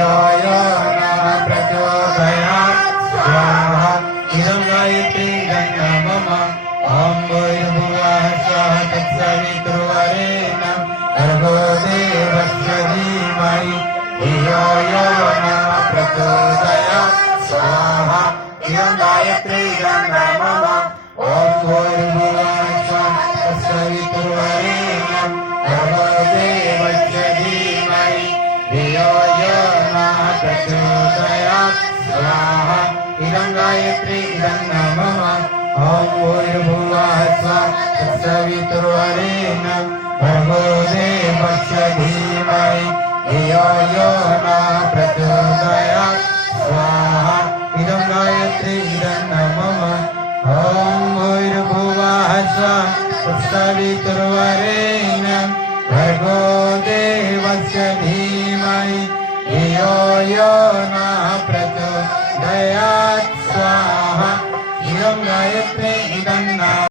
धियो यो नः प्रचोदयात् स्वाहा इदं गायत्री मम ॐ भूर्भुवः स्वः तत्सवितुर्वरेण्यं भर्गो देवस्य धीमहि धियो यो नः प्रचोदयात् स्वाहा इदं गायत्री मम ॐ भूर्भुवः स्वः तत्सवितुर्वरेण्यं भर्गो देवस्य धीमहि धियो यो नः प्रचोदयात् स्वाहा इदं गायत्री मम ॐ भूर्भुवः स्वः तत्सवितुर्वरेण्यं भर्गो देवस्य धीमहि धियो यो नः प्रचोदयात् स्वाहा इदं गायत्री मम ॐ भूर्भुवः स्वः तत्सवितुर्वरेण्यं भर्गो देवस्य धीमहि धियो यो नः प्रचोदयात् स्वाहा इदं गायत्री